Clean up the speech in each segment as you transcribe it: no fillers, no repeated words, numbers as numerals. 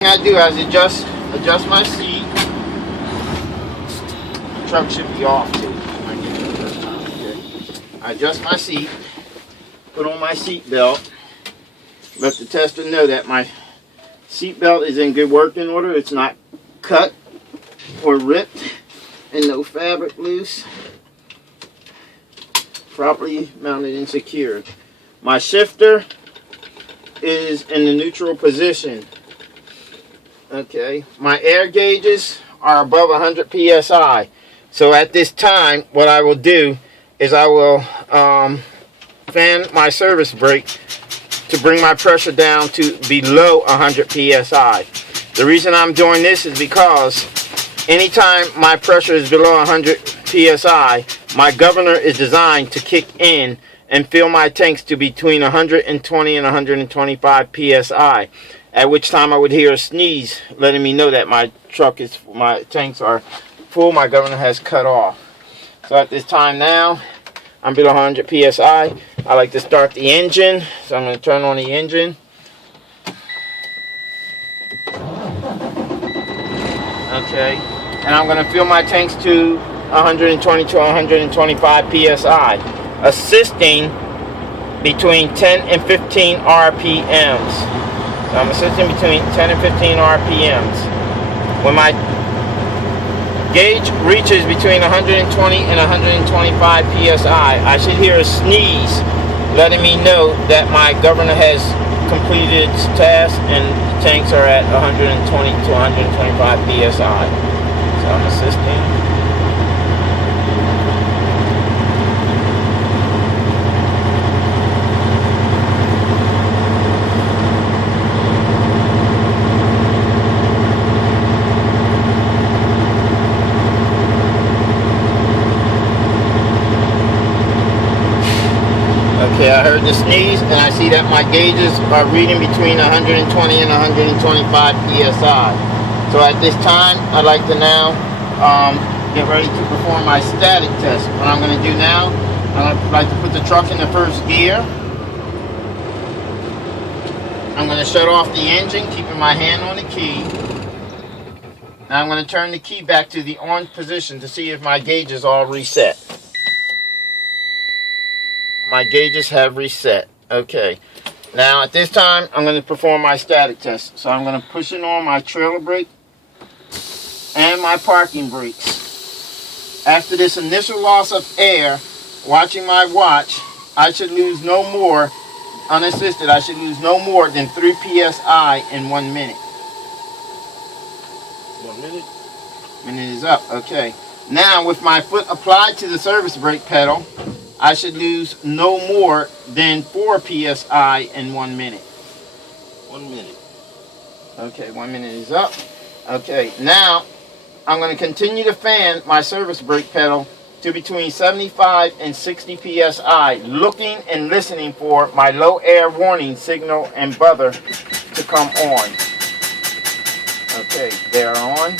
I do is adjust my seat. The truck should be off too. I adjust my seat, put on my seat belt, let the tester know that my seat belt is in good working order. It's not cut or ripped and no fabric loose. Properly mounted and secured. My shifter is in the neutral position. Okay, my air gauges are above 100 psi. So at this time, what I will do is I will fan my service brake to bring my pressure down to below 100 psi. The reason I'm doing this is because anytime my pressure is below 100 psi, my governor is designed to kick in and fill my tanks to between 120 and 125 psi. At which time I would hear a sneeze letting me know that my tanks are full, my governor has cut off. So at this time now, I'm below 100 psi. I like to start the engine, so I'm going to turn on the engine. Okay, and I'm going to fill my tanks to 120 to 125 psi, assisting between 10 and 15 RPMs. So I'm assisting between 10 and 15 RPMs. When my gauge reaches between 120 and 125 psi, I should hear a sneeze letting me know that my governor has completed its task and the tanks are at 120 to 125 psi. So I'm assisting. Okay, I heard the sneeze, and I see that my gauges are reading between 120 and 125 psi. So at this time, I'd like to now get ready to perform my static test. What I'm going to do now, I'd like to put the truck in the first gear. I'm going to shut off the engine, keeping my hand on the key. Now I'm going to turn the key back to the on position to see if my gauges all reset. My gauges have reset. Okay. Now at this time, I'm going to perform my static test. So I'm going to push it on my trailer brake and my parking brakes. After this initial loss of air, watching my watch, I should lose no more, unassisted, I should lose no more than 3 psi in 1 minute. 1 minute? Minute is up. Okay. Now with my foot applied to the service brake pedal, I should lose no more than 4 psi in 1 minute. 1 minute. Okay, 1 minute is up. Okay, now I'm going to continue to fan my service brake pedal to between 75 and 60 psi, looking and listening for my low air warning signal and buzzer to come on. Okay, they're on.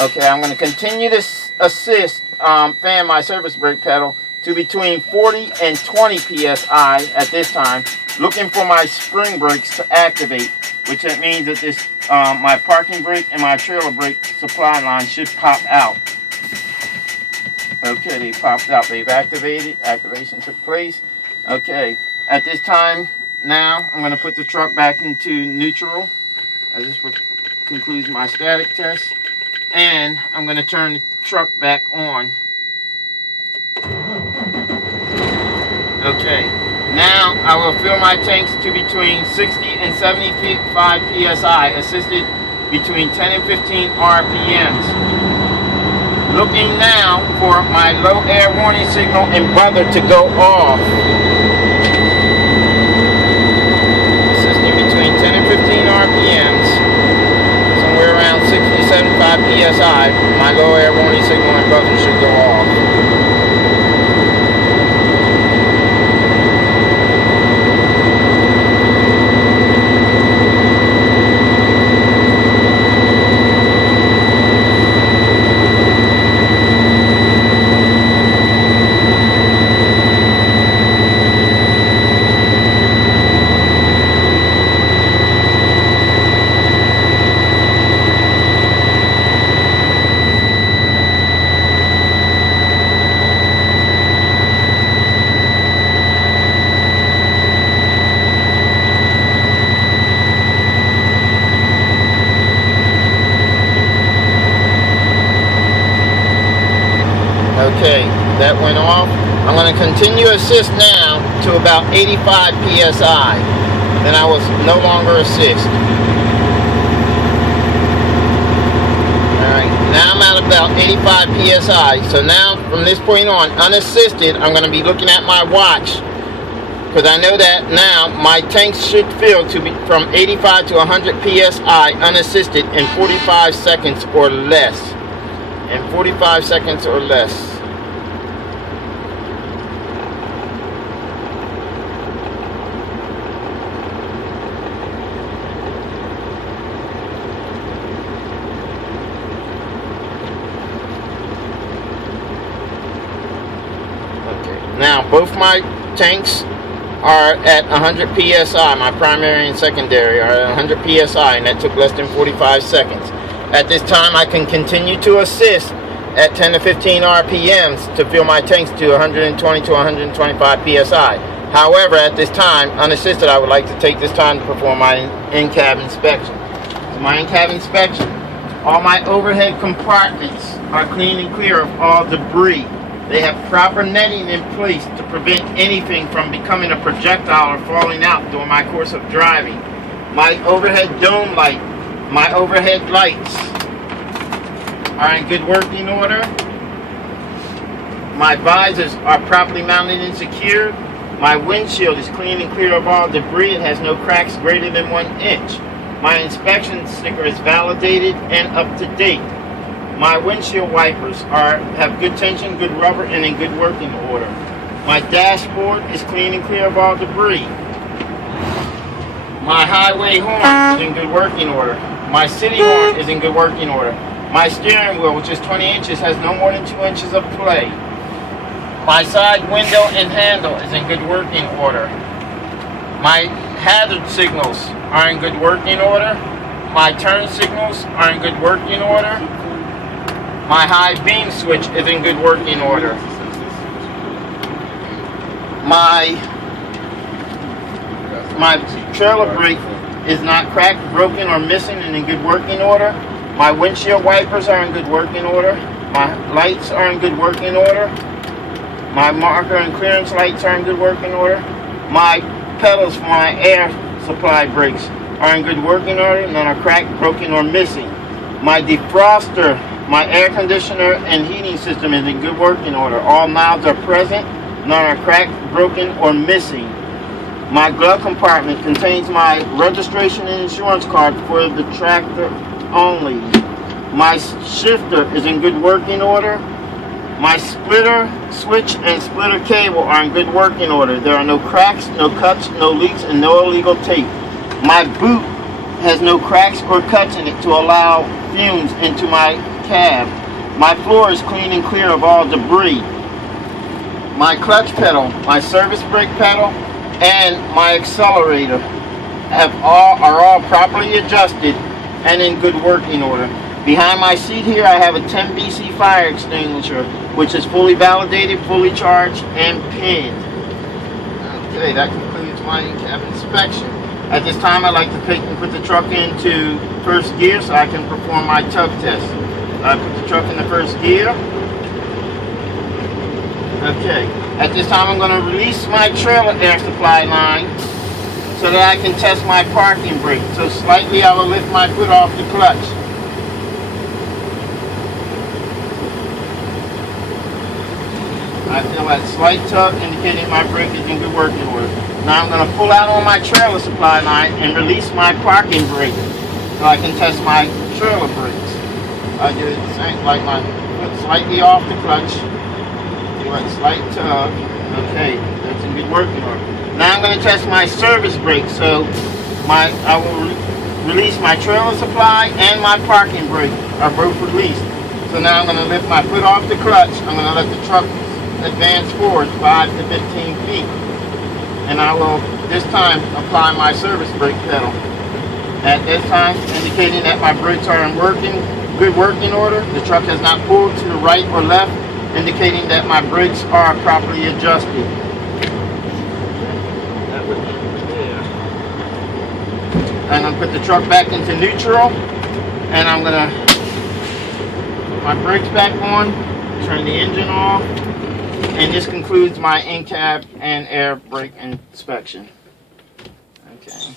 Okay, I'm going to continue to fan my service brake pedal to between 40 and 20 psi at this time, looking for my spring brakes to activate, which that means that this my parking brake and my trailer brake supply line should pop out. Okay, they popped out. They've activated. Activation took place. Okay, at this time now I'm going to put the truck back into neutral as this concludes my static test, and I'm going to turn the truck back on. Okay, now I will fill my tanks to between 60 and 75 psi, assisted between 10 and 15 RPMs. Looking now for my low air warning signal and buzzer to go off. Assisting between 10 and 15 RPMs, somewhere around 60 to 75 psi, my low air warning signal and buzzer should go off. that went off. I'm going to continue assist now to about 85 psi. Then I will no longer assist. Alright, now I'm at about 85 psi. So now from this point on, unassisted, I'm going to be looking at my watch, because I know that now my tanks should fill to be from 85 to 100 psi unassisted in 45 seconds or less. In 45 seconds or less. Okay, now both my tanks are at 100 psi. My primary and secondary are at 100 psi, and that took less than 45 seconds. At this time, I can continue to assist at 10 to 15 RPMs to fill my tanks to 120 to 125 psi. However, at this time, unassisted, I would like to take this time to perform my in-cab inspection. So my in-cab inspection, all my overhead compartments are clean and clear of all debris. They have proper netting in place to prevent anything from becoming a projectile or falling out during my course of driving. My overhead dome light, my overhead lights are in good working order. My visors are properly mounted and secured. My windshield is clean and clear of all debris. It has no cracks greater than 1 inch. My inspection sticker is validated and up to date. My windshield wipers have good tension, good rubber, and in good working order. My dashboard is clean and clear of all debris. My highway horn is in good working order. My city horn is in good working order. My steering wheel, which is 20 inches, has no more than 2 inches of play. My side window and handle is in good working order. My hazard signals are in good working order. My turn signals are in good working order. My high beam switch is in good working order. My trailer brake is not cracked, broken, or missing and in good working order. My windshield wipers are in good working order. My lights are in good working order. My marker and clearance lights are in good working order. My pedals for my air supply brakes are in good working order, none are cracked, broken, or missing. My defroster, my air conditioner and heating system is in good working order. All knobs are present, none are cracked, broken, or missing. My glove compartment contains my registration and insurance card for the tractor only. My shifter is in good working order. My splitter, switch, and splitter cable are in good working order. There are no cracks, no cuts, no leaks, and no illegal tape. My boot has no cracks or cuts in it to allow fumes into my cab. My floor is clean and clear of all debris. My clutch pedal, my service brake pedal, and my accelerator are all properly adjusted and in good working order. Behind my seat here, I have a 10 BC fire extinguisher, which is fully validated, fully charged, and pinned. Okay, that concludes my in-cab inspection. At this time, I'd like to put the truck into first gear so I can perform my tug test. I put the truck in the first gear. Okay, at this time I'm going to release my trailer air supply line so that I can test my parking brake. So slightly I will lift my foot off the clutch. I feel that slight tug indicating my brake is in good working order. Now I'm going to pull out on my trailer supply line and release my parking brake so I can test my trailer brakes. I do the same, like my foot slightly off the clutch. Do a slight tug. Okay, that's in good working order. Now I'm going to test my service brake. So I will release my trailer supply and my parking brake are both released. So now I'm going to lift my foot off the clutch. I'm going to let the truck advance forward 5 to 15 feet. And I will this time apply my service brake pedal. At this time, indicating that my brakes are in good working order. The truck has not pulled to the right or left, indicating that my brakes are properly adjusted. I'm going to put the truck back into neutral, and I'm going to put my brakes back on, turn the engine off. And this concludes my in-cab and air brake inspection. Okay.